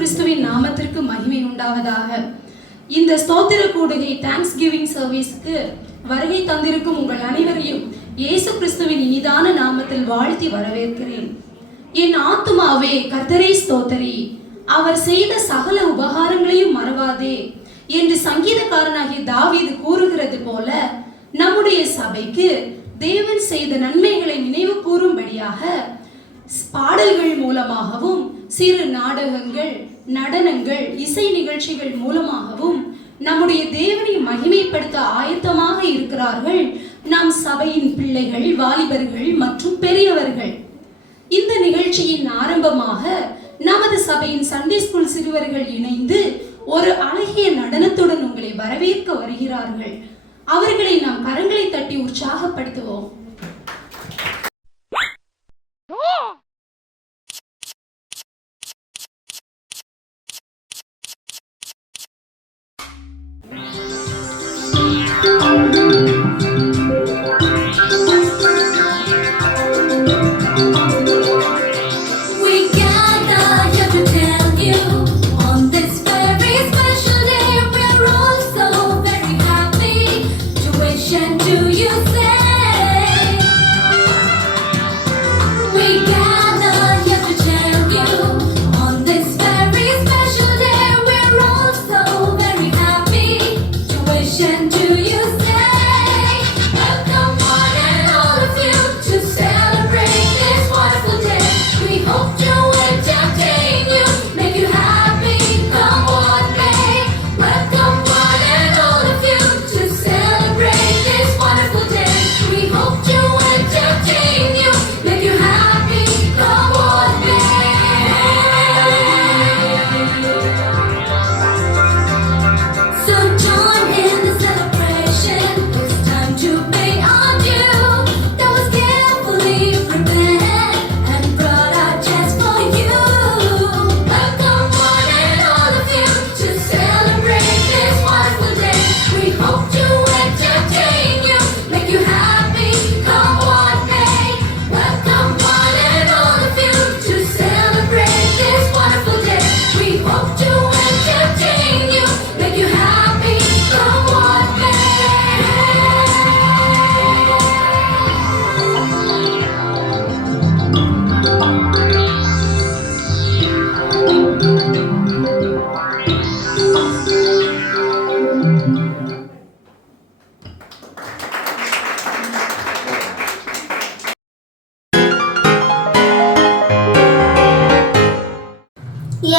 கிறிஸ்துவின் நாமத்திற்கு மகிமை உண்டாவதாக. இந்த ஸ்தோத்திர கூடுகை தேங்க்ஸ் கிவிங் சர்வீஸ்க்கு வருகை தந்திருக்கும் உங்கள் அனைவரையும் இயேசு கிறிஸ்துவின் இனிதான நாமத்தில் வாழ்த்தி வரவேற்கிறேன். என் ஆத்துமாவே கர்த்தரை ஸ்தோத்தரி, அவர் செய்த சகல உபகாரங்களையும் மறவாதே என்று சங்கீதக்காரனாகிய தாவீது கூறுகிறது போல, நம்முடைய சபைக்கு தேவன் செய்த நன்மைகளை நினைவு கூறும்படியாக பாடல்கள் மூலமாகவும் சிறு நாடகங்கள், நடனங்கள், இசை நிகழ்ச்சிகள் மூலமாகவும் நம்முடைய தேவனை மகிமைப்படுத்த ஆயத்தமாக இருக்கிறார்கள் நம் சபையின் பிள்ளைகள், வாலிபர்கள் மற்றும் பெரியவர்கள். இந்த நிகழ்ச்சியின் ஆரம்பமாக நமது சபையின் சண்டே ஸ்கூல் சிறுவர்கள் இணைந்து ஒரு அழகிய நடனத்துடன் உங்களை வரவேற்க வருகிறார்கள். அவர்களை நாம் கரங்களை தட்டி உற்சாகப்படுத்துவோம்.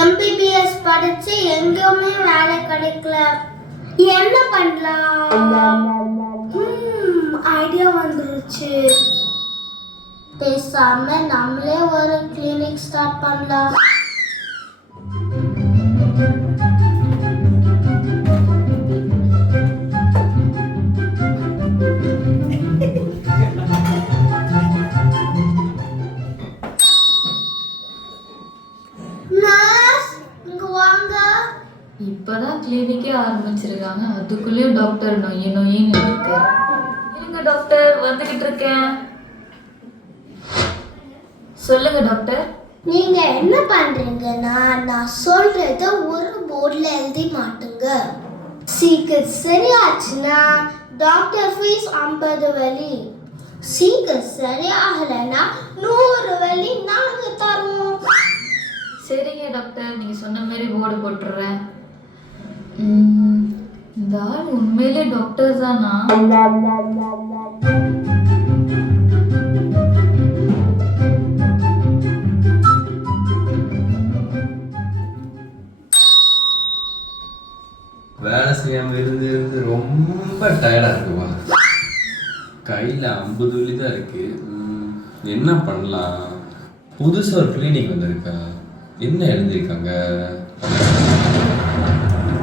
MBBS படிச்சு எங்கேயுமே வேலை கிடைக்கல, என்ன பண்ணலாம்? ஐடியா வந்துருச்சு. பேசாம நம்மளே ஒரு கிளினிக் ஸ்டார்ட் பண்ணலாம். இப்பதான் கிளினிக்கே ஆரம்பிச்சிருக்காங்க, அதுக்குள்ளேயும் டாக்டர் நொயின்னு இருக்கு. இருங்க டாக்டர், வந்துகிட்டு இருக்கேன். சொல்லுங்க டாக்டர். நீங்க என்ன பண்றீங்கன்னா, நான் சொல்றத ஒரு போர்ட்ல எழுதி மாட்டுங்க. சீக்கிரம் சரியாச்சுன்னா டாக்டர் ஃபீஸ் 50 வலி, சீக்கிரம் சரியாகலைன்னா 100 வலி நாங்க தருவோம். சரிங்க டாக்டர், நீங்க சொன்ன மாதிரி போர்டு போட்டுறேன். இந்த ஆள் உண்மையிலே டாக்டர் தானா? வேலை செய்யாம இருந்து இருந்து ரொம்ப டயர்டா இருக்குமா. கையில 50 வலி தான் இருக்கு. என்ன பண்ணலாம்? புதுசா ஒரு கிளினிக் வந்திருக்கா, என்ன எழுதியிருக்காங்க?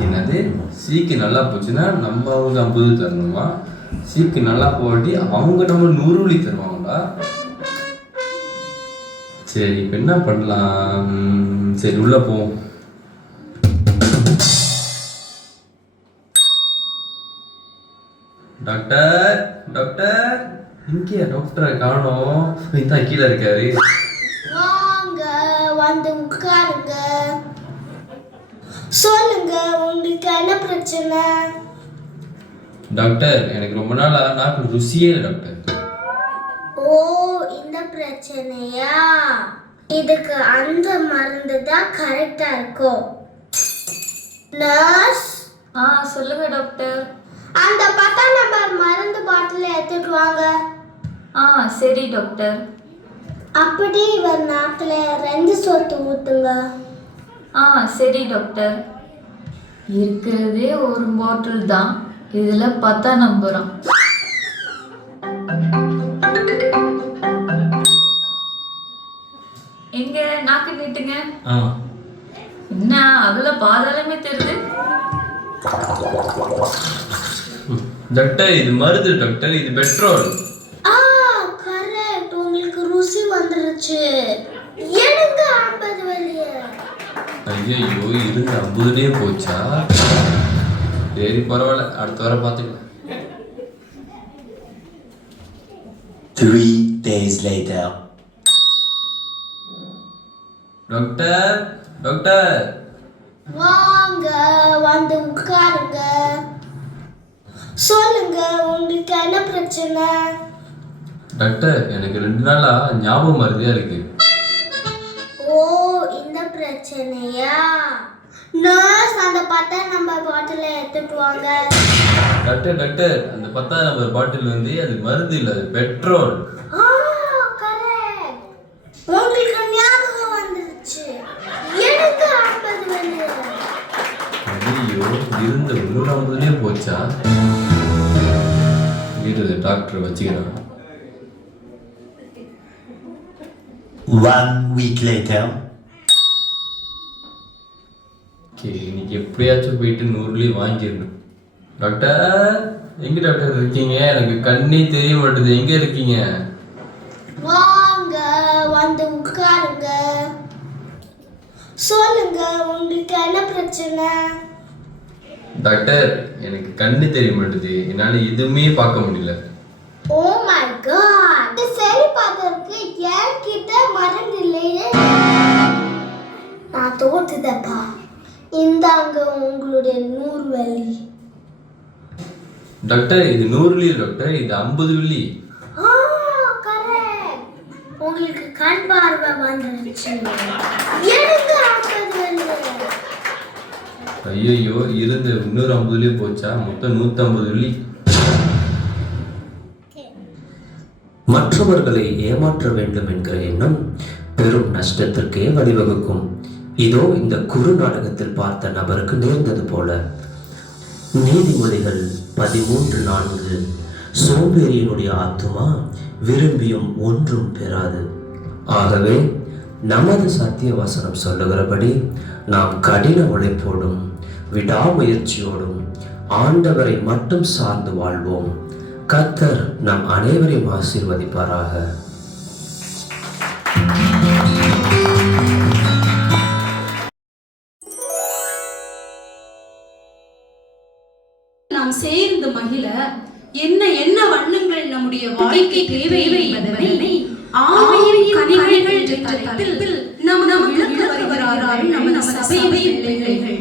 என்னது, சீக்கு நல்லா போச்சுன்னா நம்ம அவங்க 50 தரணுமா? சீக்கு நல்லா போட்டி அவங்க நம்ம 100 வலி தருவாங்களா? சரி, இப்போ என்ன பண்ணலாம்? சரி, உள்ள போவோம். டாக்டர் டாக்டர், இங்கே டாக்டரை காணோம். இதான் கீழே இருக்காரு. வாங்க, வந்து உட்காருங்க. உங்களுக்கு என்ன பிரச்சனை? டாக்டர் எனக்கு ரொம்ப நாளா நாக்கு ருசியே இல்லை டாக்டர். ஓ, இந்த பிரச்சனையா? இதுக்கு அந்த மருந்து தான் கரெக்டா இருக்கும். நர்ஸ், சொல்லுங்க டாக்டர். அந்த 10ஆம் நம்பர் மருந்து பாட்டில் எடுத்துட்டு வாங்க. சரி டாக்டர். அப்படி இவர் நாக்கில் 2 சொட்டு ஊத்துங்க. சரி டாக்டர். இருக்கிறதே ஒரு பாட்டில் தான், இதில் 10ஆம் நம்பராம். எங்க நாக்கு நீட்டுங்க. என்ன அதுல பாதாளமே தெரியுது? டாக்டர் இது மருந்து டாக்டர், இது பெட்ரோல். கரெக்ட், உங்களுக்கு ருசி வந்துருச்சு. எடுங்க 50 வெளிய. ஐயோ இருந்து 50லயே போச்சா? சரி பரவாயில்ல, அடுத்த வாரம் பார்த்துக்கலாம். 3 days later. டாக்டர் டாக்டர் வாங்க, வந்து உட்காருங்க. சொல்லுங்க, உங்களுக்கு என்ன பிரச்சனை? டாக்டர் எனக்கு 2 நாளா ஞாபகம் மறதியா இருக்கு. ஓ, இந்த பிரச்சனையா? நர்ஸ், அந்த 10ஆம் நம்பர் பாட்டிலை எடுத்துட்டு வாங்க. டாக்டர் டாக்டர் அந்த 10ஆம் நம்பர் பாட்டில் வந்து அது மருந்து இல்லை, அது பெட்ரோல். கரெக்ட், உங்களுக்கு ஞாபகம் வந்துருச்சு. எடுங்க 50 வெளிய. ஐயோ இருந்த 150லயே போச்சா? இரு டாக்டர் வச்சுக்கிறான். 1 week later. ஓகே இன்னைக்கு எப்படியாச்சும் போயிட்டு 100லயே வாங்கிடணும். டாக்டர் எங்க டாக்டர் இருக்கீங்க? எனக்கு கண்ணே தெரிய மாட்டேது, எங்க இருக்கீங்க? வாங்க, வந்து உட்காருங்க. சொல்லுங்க, உங்களுக்கு என்ன பிரச்சனை? டாக்டர் எனக்கு கண்ணு தெரிய மாட்டேது, என்னால எதுவுமே பார்க்க முடியல. ஓ மை காட், சரி பார்த்ததுக்கு என்கிட்ட மருந்து இல்லையே. நான் தோத்துதப்பா. இந்தாங்க உங்களுடைய 100 வெள்ளி. டாக்டர் இது 100 வெள்ளி டாக்டர், இது 50 வெள்ளி. கரெக்ட், உங்களுக்கு கண் பார்வை வந்துருச்சு. எடுங்க 50 வெள்ளி. ஐயோ இருந்த 250லயே போச்சா? மொத்தம் 150 வெள்ளி. மற்றவர்களை ஏமாற்ற வேண்டும் என்கிற எண்ணம் பெரும் நஷ்டத்திற்கே வழிவகுக்கும். இதோ இந்த குறு நாடகத்தில் பார்த்த நபருக்கு நேர்ந்தது போல. நீதிமொழிகள் 13:4 சோம்பேறியினுடைய ஆத்துமா விரும்பியும் ஒன்றும் பெறாது. ஆகவே நமது சத்திய வசனம் சொல்லுகிறபடி நாம் கடின உழைப்போடும் விடாமுயற்சியோடும் ஆண்டவரை மட்டும் சார்ந்து வாழ்வோம். கர்த்தர் நம் அனைவரையும் ஆசீர்வதிப்பாராக. நாம் சேர்ந்து மகிழ என்ன என்ன வண்ணங்கள் நம்முடைய வாழ்க்கை தேவை என்பதனை ஆவியின் கனிகள் என்ற தலைப்பில் நமக்கு விளக்க வருகிறார்கள் நமது சபை பிள்ளைகள்.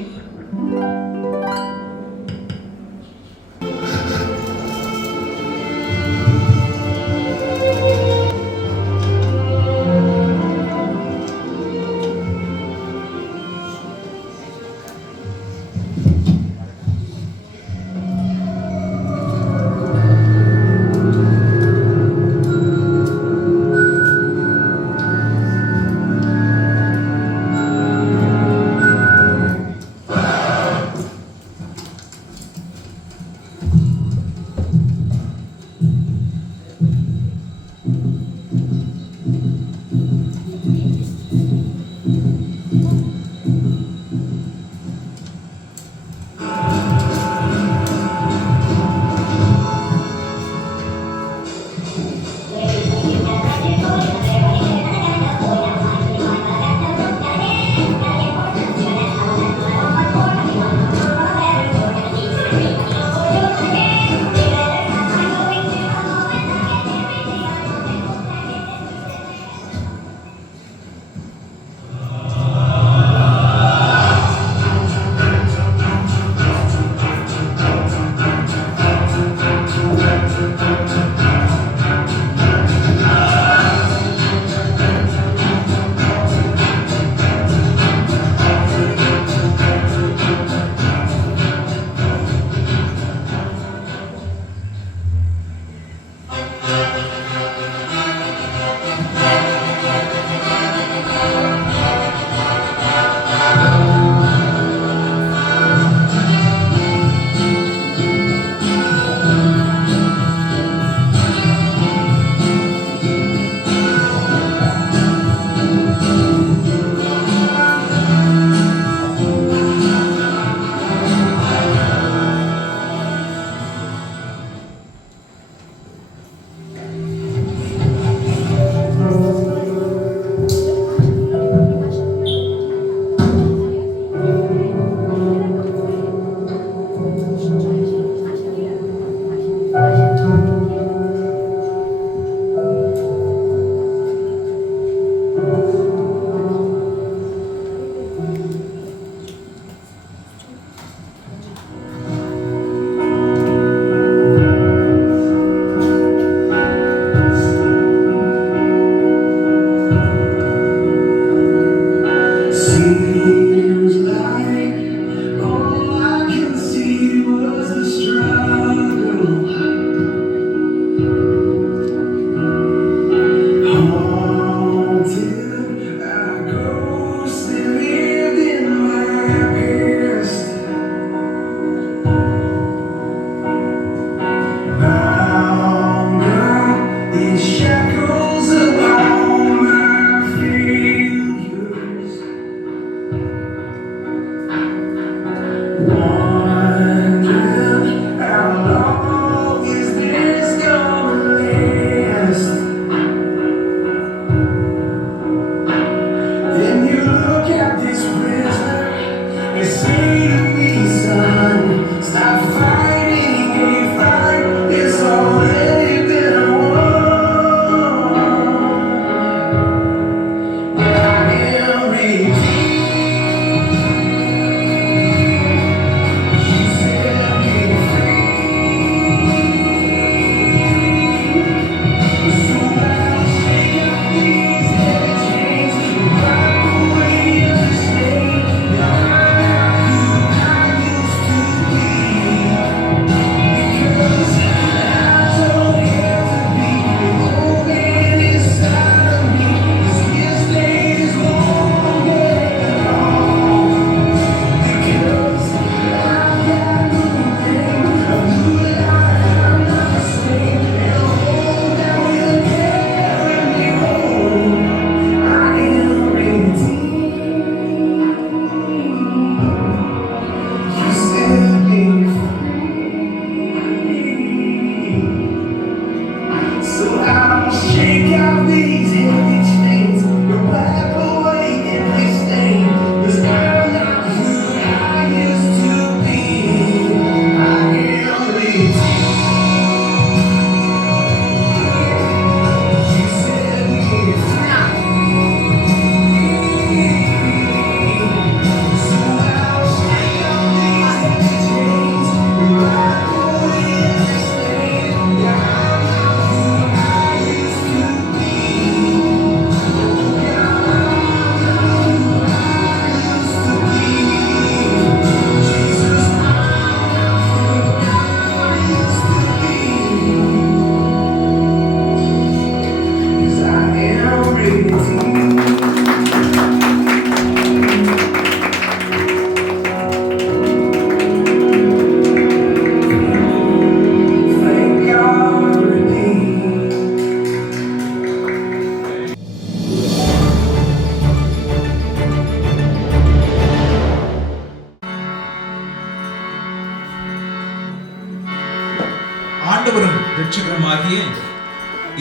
இரட்சகருமாகிய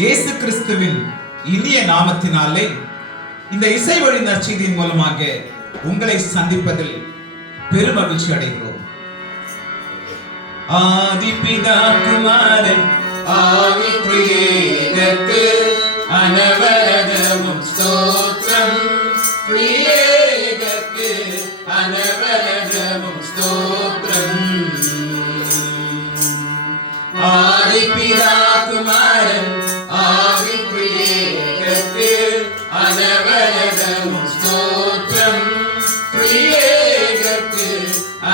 இயேசு கிறிஸ்துவின் இனிய நாமத்தினாலே இந்த இசை வழி நற்செய்தியின் மூலமாக உங்களை சந்திப்பதில் பெருமகிழ்ச்சி அடைகிறோம். ஆதிபிதா குமாரன் ஆவி திரியேகக்கு அனவரதமும் ஸ்தோத்திரம். திரியேகக்கு அனவரதமும் ஸ்தோத்திரம். ஆதிபிதா குமாரன் ஆவி திரியேகக்கு அனவரதமும் ஸ்தோத்திரம். திரியேகக்கு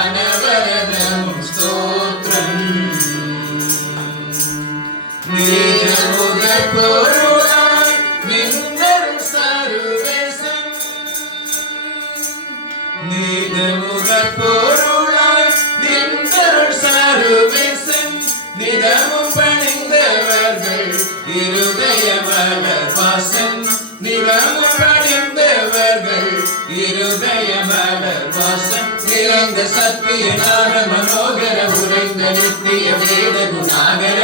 அனவரதமும் ஸ்தோத்திரம். நீரமுகப் பொருளாய் நின்றரும் சர்வேசன். நீரமுகப் பொருளாய் நின்றரும் சர்வேசன். நிதமும் பணிந்தவர்கள் இருதய மலர் வாசன். நிதமும் பணிந்தவர்கள் இருதய மலர் வாசன். நிறைந்த சத்திய ஞான மனோகர உறைந்த நித்திய வேத குணாகர.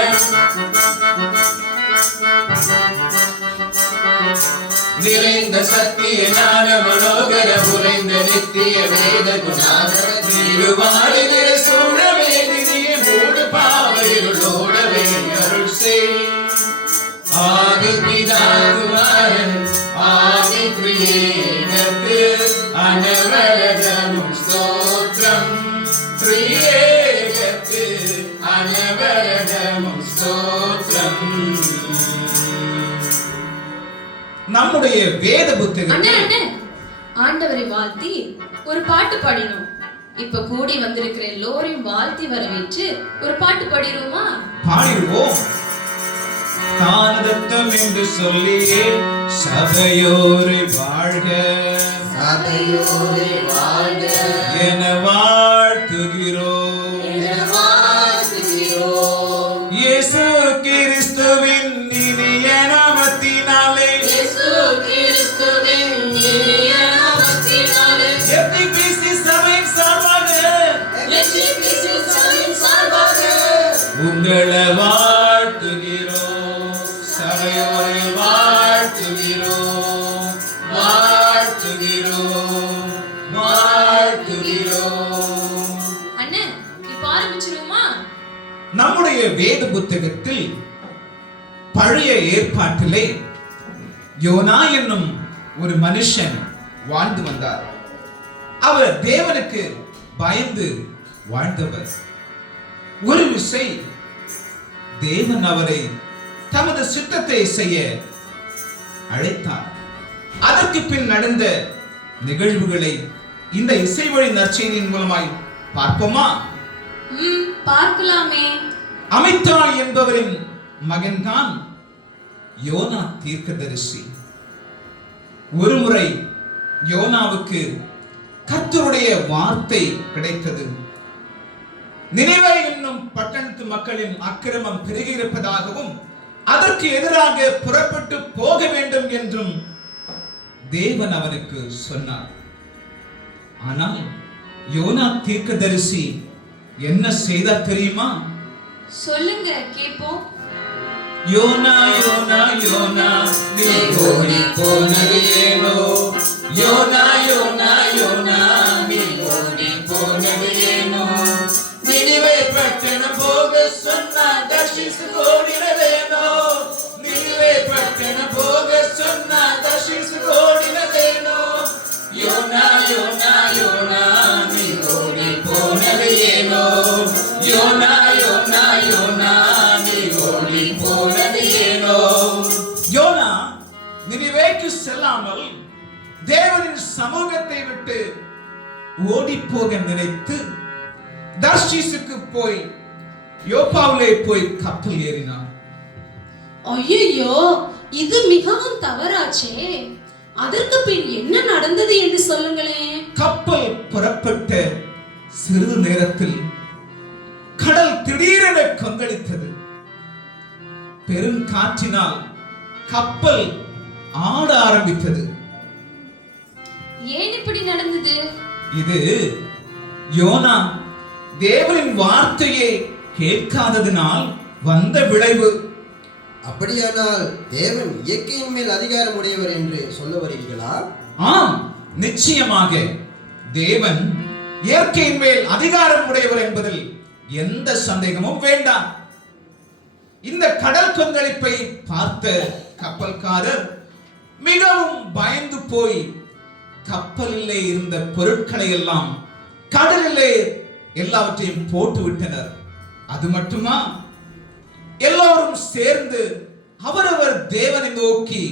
நிறைந்த சத்திய ஞான மனோகர உறைந்த நித்திய வேத குணாகர. திருவாளிலே சூழவே நிதிய மூடு பாவையுள்ளோடவே அருள் செய். ஆதி பிதா குமாரன் ஆதி திரியேகக்கு அனவரதமும் ஸ்தோத்திரம். திரியேகக்கு அனவரதமும் ஸ்தோத்திரம். நம்முடைய வேத புத்தகம் அண்ணே ஆண்டவரை வாழ்த்தி ஒரு பாட்டு பாடினோம். இப்ப கூடி வந்திருக்கிற எல்லோரையும் வாழ்த்தி வரவேற்று ஒரு பாட்டு பாடிடுவோமா? பாடிடுவோம். தானதத்தம் என்று சொல்லியே சபையோரை வாழ்க சபையோரை வாழ்க என வாழ்த்துகிறோம். இயேசு கிறிஸ்துவின் இனிய நாமத்தினாலே FTPC சபையின் சார்பாக உங்களை வாழ்த்துகிறோம். சபையோரை வாழ்த்துகிறோம். வாழ்த்துகிறோம். வாழ்த்துகிறோம். அண்ணே இப்ப ஆரம்பிச்சிருவோமா? நம்முடைய வேத புத்தகத்தில் பழைய ஏற்பாட்டிலே யோனா என்னும் ஒரு மனுஷன் வாழ்ந்து வந்தார். அவர் தேவனுக்கு பயந்து வாழ்ந்தவர். ஒரு விசை தேவன் அவரை தமது சித்தத்தை செய்ய அழைத்தார். அதற்கு பின் நடந்த நிகழ்வுகளை இந்த இசை வழி நற்செய்தியின் மூலமாய் பார்ப்போமா? பார்க்கலாமே. அமித்தாள் என்பவரின் மகன்தான் யோனா தீர்க்கதரிசி. ஒருமுறை யோனாவுக்கு கர்த்தருடைய வார்த்தை கிடைத்தது. நினிவே என்னும் பட்டணத்து மக்களின் அக்கிரமம் பெருகி இருப்பதாகவும் அதற்கு எதிராக புறப்பட்டு போக வேண்டும் என்றும் தேவன் அவனுக்கு சொன்னார். ஆனால் யோனா தீர்க்கதரிசி என்ன செய்தார் தெரியுமா? சொல்லுங்க கேப்போம். யோனா யோனா யோனா நீ ஓடி போனது ஏனோ. யோனா யோனா யோனா நீ ஓடி போனது ஏனோ. நினிவே பட்டணம் போக சொன்னா தர்ஷிஸ் ஓடினதேனோ. நினிவே பட்டணம் போக சொன்னா தர்ஷிஸ் ஓடினதேனோ. யோனா யோனா யோனா நீ ஓடி போனது ஏனோ. யோனா யோனா யோனா நீ ஓடி போனது ஏனோ. யோனா நினிவேக்கு செல்லாமல் தேவனின் சமூகத்தை விட்டு ஓடி போக நினைத்து தர்ஷீசுக்கு போய் யோப்பாவிலே போய் கப்பல் ஏறினான். ஐயோ, இது மிகவும் தவறாச்சே. அதற்கு பின் என்ன நடந்தது என்று சொல்லுங்களேன். கப்பல் புறப்பட்ட சிறிது நேரத்தில் கடல் திடீரென கொந்தளித்தது. பெரும் காற்றினால் கப்பல் ஆட ஆரம்பித்தது. ஏன் இப்படி நடந்தது? இது யோனா தேவனின் வார்த்தையை கேட்காததினால் வந்த விளைவு. அப்படியானால் தேவன் இயற்கையின் மேல் அதிகாரம் உடையவர் என்று சொல்ல வருகிறீர்களா? ஆம், நிச்சயமாக தேவன் இயற்கையின் மேல் அதிகாரம் உடையவர் என்பதில் எந்த சந்தேகமும் வேண்டாம். இந்த கடல் கொந்தளிப்பை பார்த்த கப்பல்காரர் மிகவும் பயந்து போய் கப்பலிலே இருந்த பொருட்களை எல்லாம் கடலிலே எல்லாவற்றையும் போட்டு விட்டனர். அது மட்டுமா, எல்லோரும் சேர்ந்து அவரவர் தேவனை நோக்கி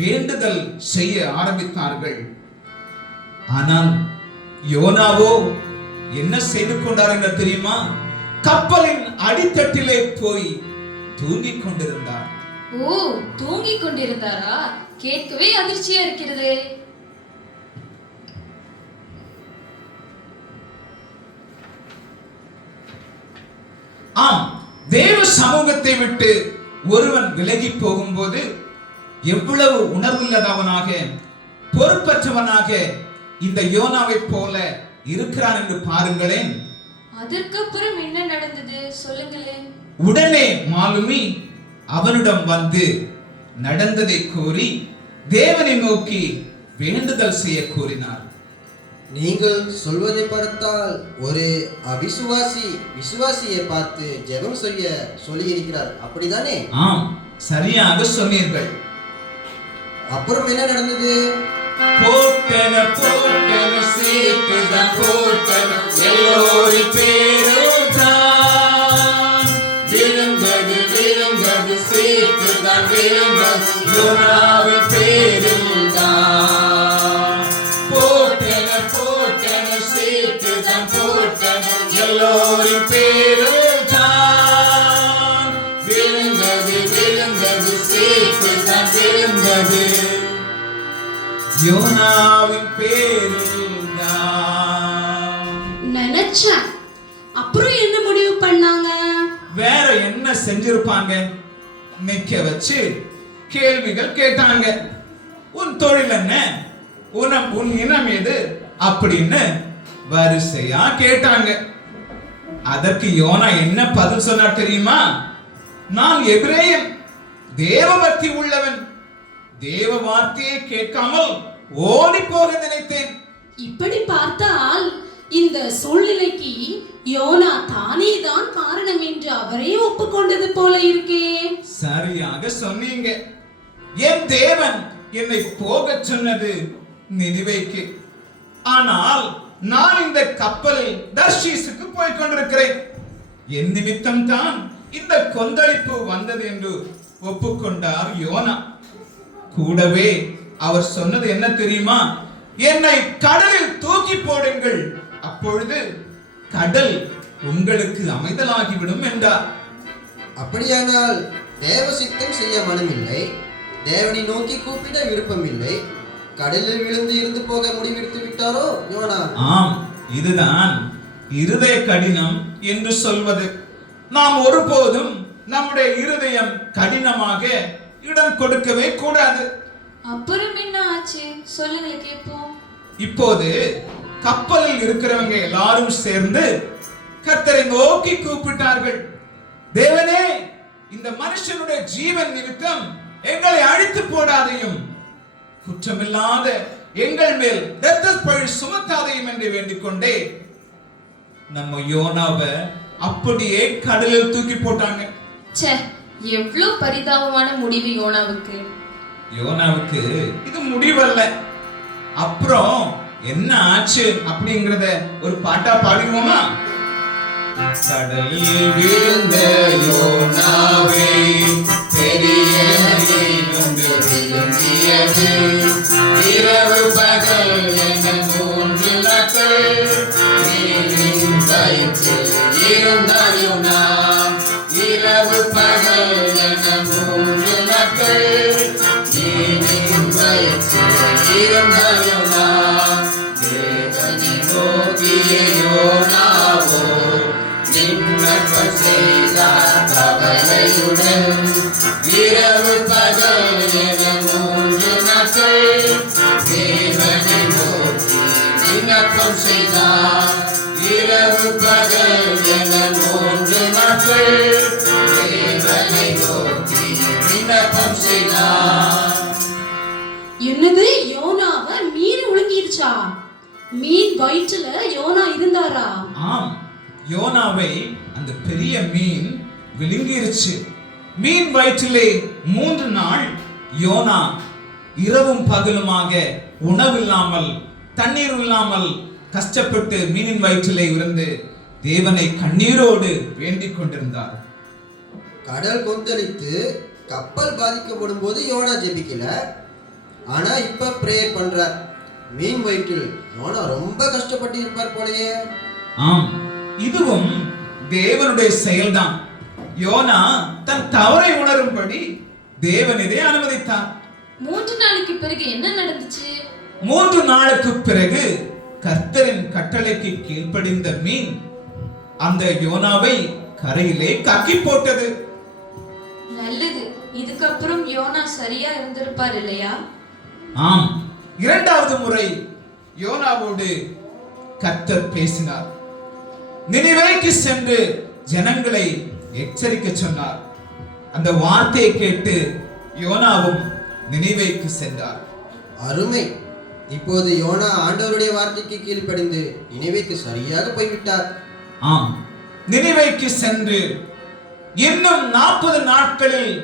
வேண்டுதல் செய்ய ஆரம்பித்தார்கள். ஆனால் யோனாவோ என்ன செய்து கொண்டார் என்று தெரியுமா? கப்பலின் அடித்தட்டிலே போய் தூங்கிக் கொண்டிருந்தார். ஓ, தூங்கிக் கொண்டிருந்தாரா? கேட்கவே அதிர்ச்சியா இருக்கிறதே. ஆம், தேவ சமூகத்தை விட்டு ஒருவன் விலகி போகும்போது எவ்வளவு உணர்வுள்ளதவனாக, பொறுப்பற்றவனாக இந்த யோனாவை போல இருக்கிறான் என்று பாருங்களேன். அதற்கப்புறம் என்ன நடந்தது சொல்லுங்களேன். உடனே மாலுமி அவனிடம் வந்து நடந்ததை கூறி தேவனை நோக்கி வேண்டுதல் செய்ய கூறினார். நீங்கள் சொல்வதை பார்த்தால் ஒரு அவிசுவாசி விசுவாசியை பார்த்து ஜெபம் செய்ய சொல்லி இருக்கிறார், அப்படிதானே? ஆம், சரியாக சொன்னீர்கள். அப்புறம் என்ன நடந்தது? போட்டன போட்டன சீட்டுதான் போட்டன எல்லோரின் பேரும் தான் விழுந்தது விழுந்தது சீட்டுதான் விழுந்தது யோனாவின் பேரில் தான். போட்டன போட்டன சீட்டுதான் போட்டன எல்லோரின் பேரும் தான் விழுந்தது விழுந்தது சீட்டுதான் விழுந்தது யோனாவின் பேரில் தான். நினைச்சேன். அப்புறம் என்ன முடிவு பண்ணாங்க? வேற என்ன செஞ்சிருப்பாங்க? நிக்க வச்சு கேள்விகள் கேட்டாங்க. உன் தொழில் என்ன, உன் இனம் எது அப்படின்னு வரிசையா கேட்டாங்க. அதற்கு யோனா என்ன பதில் சொன்னார் தெரியுமா? நான் எபிரேயன், தேவபக்தி உள்ளவன், தேவ வார்த்தையை கேட்காமல் ஓடி போக நினைத்தேன். இப்படி பார்த்தால் இந்த சூழ்நிலைக்கு யோனா தானே தான் காரணம் என்று அவரே ஒப்புக்கொண்டது போல இருக்கே. சரியாக சொன்னீங்க. என் தேவன் என்னை போக சொன்னது நினிவேக்கு. ஆனால் நான் இந்த கப்பலில் தர்ஷீசுக்கு போய் கொண்டிருக்கிறேன். என் நிமித்தம் தான் இந்த கொந்தளிப்பு வந்தது என்று ஒப்புக்கொண்டார் யோனா. கூடவே அவர் சொன்னது என்ன தெரியுமா? என்னை கடலில் தூக்கி போடுங்கள், அப்பொழுது கடல் உங்களுக்கு அமைதலாகிவிடும் என்றார். அப்படியானால் தேவ சித்தம் செய்ய மனமில்லை, தேவனை நோக்கி கூப்பிட விருப்பமில்லை, கடலில் விழுந்து இருந்து போக முடிவெடுத்து விட்டாரோ யோனா? ஆம், இதுதான் இருதய கடினம் என்று சொல்வது. நாம் ஒருபோதும் நம்முடைய இருதயம் கடினமாக இடம் கொடுக்கவே கூடாது. அப்புறம் என்ன ஆச்சு சொல்லுங்க கேட்போம். இப்போது கப்பலில் இருக்கிறவங்க எல்லாரும் சேர்ந்து கர்த்தரை நோக்கி கூப்பிட்டார்கள். தேவனே, இந்த மனுஷனுடைய ஜீவன் நிமித்தம் எங்களை அழித்து போடாதையும், குற்றமில்லாத எங்கள் மேல் இரத்த பழி சுமத்தாதையும் என்று வேண்டிக் கொண்டே நம்ம யோனாவை அப்படியே கடலில் தூக்கி போட்டாங்க. ச்சே, எவ்வளவு பரிதாபமான முடிவு யோனாவுக்கு. யோனாவுக்கு இது முடிவல்ல. அப்புறம் என்ன ஆச்சு அப்படிங்கறத ஒரு பாட்டா பாடுவோமா? கடலில் விழுந்த யோனாவே பெரிய நீரொன்று விழுங்கியது, இரவு பகல் என 3 நாட்கள் நீரின் வயிற்றில் இருந்தார் யோனா. இரவு பகல் என 3 நாட்கள் நீரின் வயிற்றில் இருந்தார் யோனா. தேவனை நோக்கிய யோனாவோ விண்ணப்பம் செய்தார் கவலையுடன். இரவு பகல் என 3 நாட்கள் தேவனை நோக்கி விண்ணப்பம் செய்தார். இரவு பகல் என 3 நாட்கள் விழுங்கினார். என்னது, யோனாவ மீன் விழுங்கிருச்சா? மீன் வயிற்றுல யோனா இருந்தாரா? ஆம், யோனாவை அந்த பெரிய மீன் விழுங்கிருச்சு. மீன் வயிற்றிலே 3 நாள் யோனா இரவும் பகலுமாக உணவில்லாமல் தண்ணீர் இல்லாமல் கஷ்டப்பட்டு மீனின் வயிற்றிலே இருந்து தேவனை கண்ணீரோடு வேண்டிக் கொண்டிருந்தார். கடல் கொந்தளித்து கப்பல் பாதிக்கப்படும் போது யோனா ஜெபிக்கல, ஆனா இப்ப பிரேயர் பண்றார். மீன் வயிற்றில் யோனா ரொம்ப கஷ்டப்பட்டு இருப்பார் போலயே. ஆம், இதுவும் தேவனுடைய செயல்தான். யோனா தன் தவறை உணரும்படி தேவன் இதை அனுமதித்தார். 3 நாளைக்கு பிறகு என்ன நடந்துச்சு? 3 நாளுக்கு பிறகு கர்த்தரின் கட்டளைக்கு கீழ்ப்படிந்த மீன் அந்த யோனாவை கரையிலே கக்கி போட்டது. நல்லது. இதுக்கப்புறம் யோனா சரியா இருந்திருப்பார் இல்லையா? ஆம், 2வது முறை யோனாவோடு கர்த்தர் பேசினார். நினிவேக்கு சென்று ஜனங்களை எச்சரிக்க சொன்னார். அந்த வார்த்தையை கேட்டு யோனாவும் நினிவேக்கு சென்றார். அருமை. இப்போது யோனா ஆண்டவருடைய வார்த்தைக்கு கீழ்ப்படிந்து நினிவேக்கு சரியாக போய்விட்டார். ஆம், நினிவேக்கு சென்று இன்னும் 40 நாட்களில்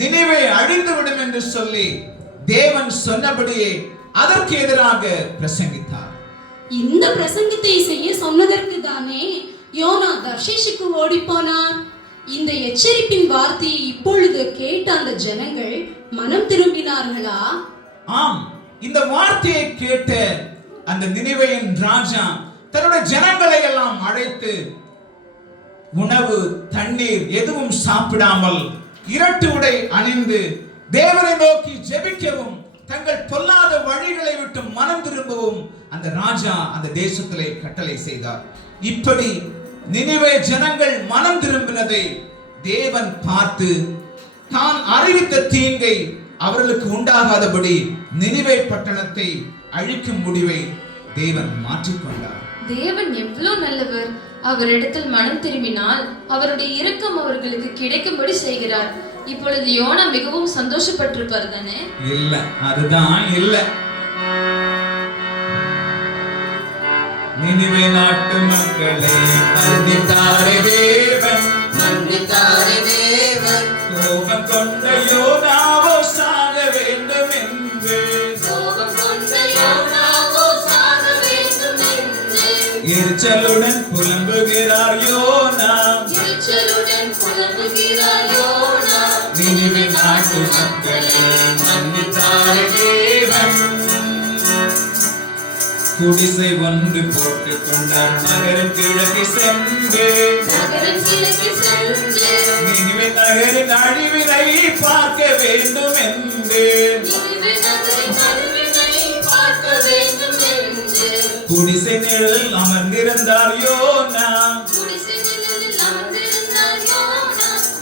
நினிவே அழிந்துவிடும் என்று சொல்லி தேவன் சொன்னபடியே அதற்கு எதிராக பிரசங்கித்தார். இந்த பிரசங்கத்தை செய்ய சொன்னதற்கு தானே யோனா தர்ஷீஷுக்கு ஓடி போனார். இந்த எச்சரிப்பின் வார்த்தையை இப்பொழுது கேட்ட அந்த ஜனங்கள் மனம் திரும்பினார்களா? ஆம், இந்த வார்த்தையை கேட்ட அந்த நினிவேயின் ராஜா தன்னுடைய ஜனங்களை எல்லாம் அழைத்து உணவு தண்ணீர் எதுவும் சாப்பிடாமல் இரட்டு உடை அணிந்து தேவனை நோக்கி ஜெபிக்கவும் தங்கள் பொல்லாத வழிகளை விட்டு மனம் திரும்பவும் அந்த ராஜா அந்த தேசத்திலே கட்டளை செய்தார். இப்படி நினிவே ஜனங்கள் மனம் திரும்பினதை தேவன் பார்த்து தான் அறிவித்த தீங்கை அவர்களுக்கு உண்டாகாதபடி நினிவே பட்டணத்தை அழிக்கும் முடிவை தேவன் மாற்றிக்கொண்டார். தேவன் எவ்வளவு நல்லவர். அவரிடத்தில் மனம் திரும்பினால் அவருடைய இரக்கம் அவர்களுக்கு கிடைக்கும்படி செய்கிறார். இப்பொழுது யோனா மிகவும் சந்தோஷப்பட்டிருப்பார் தானே? இல்ல, அதுதான் இல்ல. நினிவே நாட்டு மக்களை மன்னித்தாரே தேவன், மன்னித்தாரே தேவன். கோபம் கொண்ட யோனாவோ சாக வேண்டும் என்று எரிச்சலுடன் புலம்புகிறார் யோனா. நினிவே நாட்டு மக்களை மன்னித்தாரே தேவன். குடிசை ஒன்று போட்டுக் கொண்டார் நகரின் கிழக்கு சென்று நினிவே நகரின் அழிவினை பார்க்க வேண்டும் என்று குடிசை நிழலில் அமர்ந்திருந்தார் யோனா.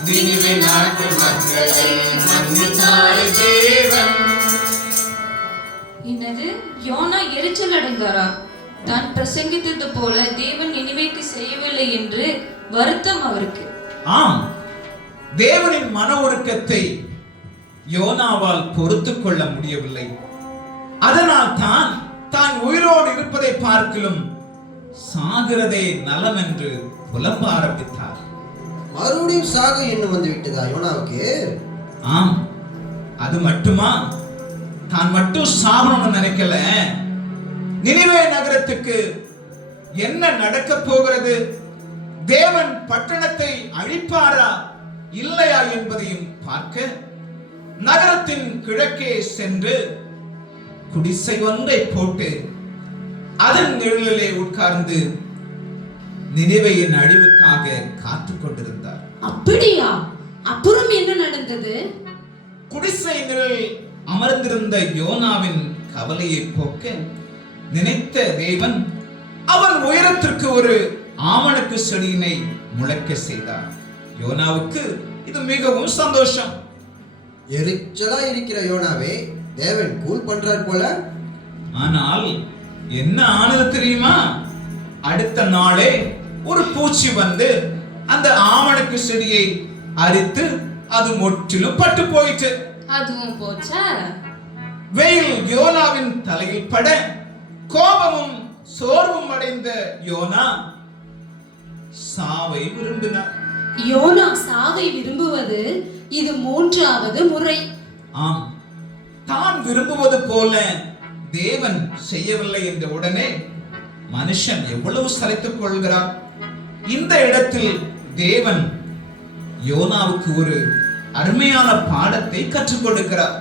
நினிவே நாட்டு மக்களை மன்னித்தாரே தேவன். என்னது, யோனா எரிச்சல் அடைந்தாரா? தான் பிரசங்கித்தது போல தேவன் நினிவேக்கு செய்யவில்லை என்று வருத்தம் அவருக்கு. ஆம், தேவனின் மன உருக்கத்தை யோனாவால் பொறுத்துக் கொள்ள முடியவில்லை. அதனால் தான் உயிரோடு இருப்பதை பார்க்கிலும் சாகிறதே நலம் என்று புலம்ப ஆரம்பித்தார். மறுபடியும் சாக எண்ணம் வந்து விட்டதா யோனாவுக்கு? ஆம், அது மட்டுமா, தான் மட்டும் சாகணும்னு நினைக்கல. நினிவே நகரத்துக்கு என்ன நடக்க போகிறது, தேவன் பட்டணத்தை அழிப்பாரா இல்லையா என்பதையும் பார்க்க நகரத்தின் கிழக்கே சென்று குடிசை ஒன்றை போட்டு அதன் நிழலிலே உட்கார்ந்து நினிவேயின் அழிவுக்காக காத்துக் கொண்டிருந்தார். அப்படியா? அப்புறம் என்ன நடந்தது? குடிசை நிழலில் அமர்ந்திருந்த யோனாவின் கவலையை போக்க நினைத்த தேவன் அவன் உயரத்திற்கு ஒரு ஆமணக்கு செடியினை முளைக்க செய்தார். யோனாவுக்கு இது மிகவும் சந்தோஷம். எரிச்சலா இருக்கிற யோனாவே தேவன் கூல் பண்றார் போல. ஆனால் என்ன ஆனது தெரியுமா? அடுத்த நாளே ஒரு பூச்சி வந்து அந்த ஆமணக்கு செடியை அரித்து அது முற்றிலும் பட்டு போயிற்று. அதுவும் போச்சா? வெயில் யோனாவின் தலையில் பட கோபமும் சோர்வும் அடைந்த யோனா சாவை விரும்பினார். யோனா சாவை விரும்புவது இது 3வது முறை. ஆம், தான் விரும்புவது போல தேவன் செய்யவில்லை என்ற உடனே மனுஷன் எவ்வளவு சலித்துக் கொள்கிறார். இந்த இடத்தில் தேவன் யோனாவுக்கு ஒரு அருமையான பாடத்தை கற்றுக் கொடுக்கிறார்.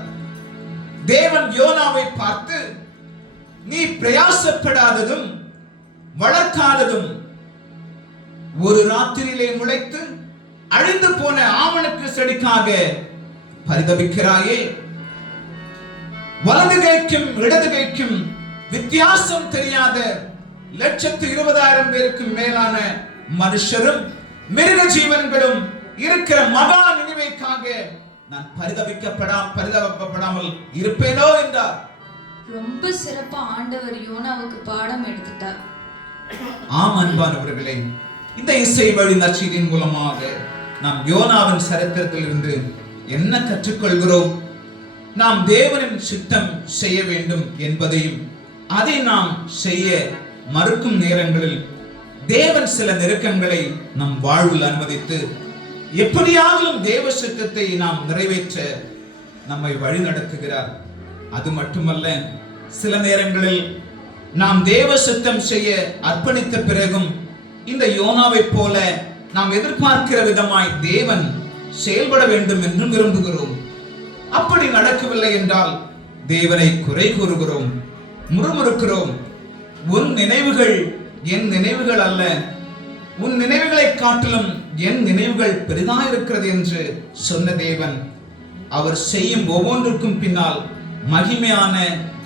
தேவன் யோனாவை பார்த்து, நீ பிரயாசப்படாததும் வளர்க்காததும் ஒரு ராத்திரியிலே முளைத்து அழிந்து போன ஆமணக்கு செடிக்காக பரிதபிக்கிறாயே, வலது கைக்கும் இடது கைக்கும் வித்தியாசம் தெரியாத 120,000 பேருக்கும் மேலான மனுஷரும் மிருக ஜீவன்களும் இருக்கிற மகா நினைவைக்காக நான் பரிதபிக்கப்படாமல் இருப்பேனோ என்றார். ரொம்ப சிறப்பா ஆண்டவர் யோனாவுக்கு பாடம் எடுத்துட்டார். ஆம் அன்பானவர்களே, இந்த இசை வழி நற்செய்தியின் மூலமாக நாம் யோனாவின் சரித்திரத்திலிருந்து என்ன கற்றுக்கொள்கிறோம்? நாம் தேவனின் சித்தம் செய்ய வேண்டும் என்பதையும், அதை நாம் செய்ய மறுக்கும் நேரங்களில் தேவன் சில நெருக்கங்களை நம் வாழ்வில் அனுமதித்து எப்படியாவது தேவ சித்தத்தை நாம் நிறைவேற்ற நம்மை வழி நடத்துகிறார். அது மட்டுமல்ல, சில நேரங்களில் நாம் தேவ சித்தம் செய்ய அர்ப்பணித்த பிறகும் இந்த யோனாவை போல நாம் எதிர்பார்க்கிற விதமாய் தேவன் செயல்பட வேண்டும் என்றும் விரும்புகிறோம். அப்படி நடக்கவில்லை என்றால் தேவனை குறை கூறுகிறோம், முறுமுறுக்கிறோம். உன் நினைவுகள் என் நினைவுகள் அல்ல, உன் நினைவுகளை காட்டிலும் என் நினைவுகள் பெரிதாயிருக்கிறது என்று சொன்ன தேவன் அவர் செய்யும் ஒவ்வொன்றுக்கும் பின்னால் மகிமையான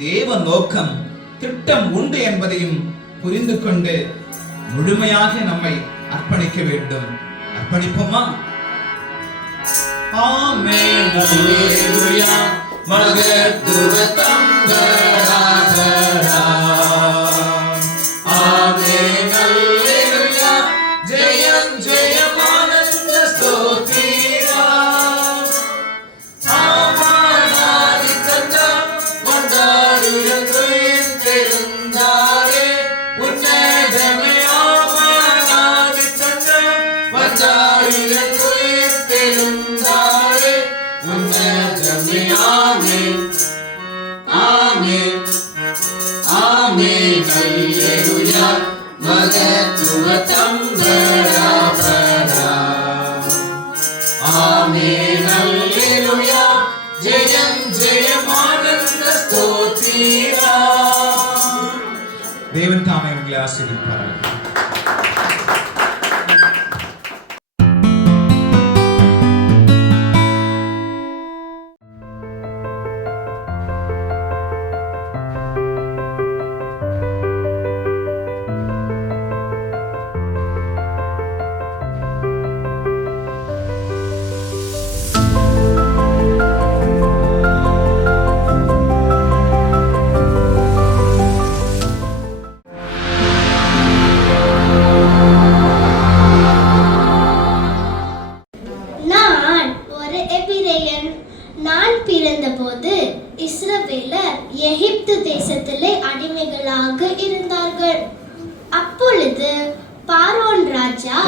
தேவ நோக்கம், திட்டம் உண்டு என்பதையும் புரிந்து கொண்டு முழுமையாக நம்மை அர்ப்பணிக்க வேண்டும். அர்ப்பணிப்போமா? ஆமென். அல்லேலூயா மகத்துவ தம்பராதரா. ஆமென். அல்லேலூயா ஜெயம் ஜெயம் ஆனந்த ஸ்தோத்திரா. ஆமானாதி தந்தம் வந்தாருயர்ந்துயிர் தெழுந்தாரே உன்னதமே. ஆமானாதி தந்தம் வந்தாருயர்ந்துயிர் தெழுந்தாரே உன்னதமே. ஆமென் ஆமென் ஆமென். அல்லேலூயா மகத்துவ தம்பராபரா. ஆமென். அல்லேலூயா ஜெயம் ஜெயம் ஆனந்த ஸ்தோத்திரா. தேவன் தாமே உங்களை ஆசீர்வதிப்பாராக. நான் ஒரு எபிரேயன். நான் பிறந்தபோது இஸ்ரவேலர் எகிப்து தேசத்திலே அடிமைகளாக இருந்தார்கள். அப்பொழுது பார்வோன் ராஜா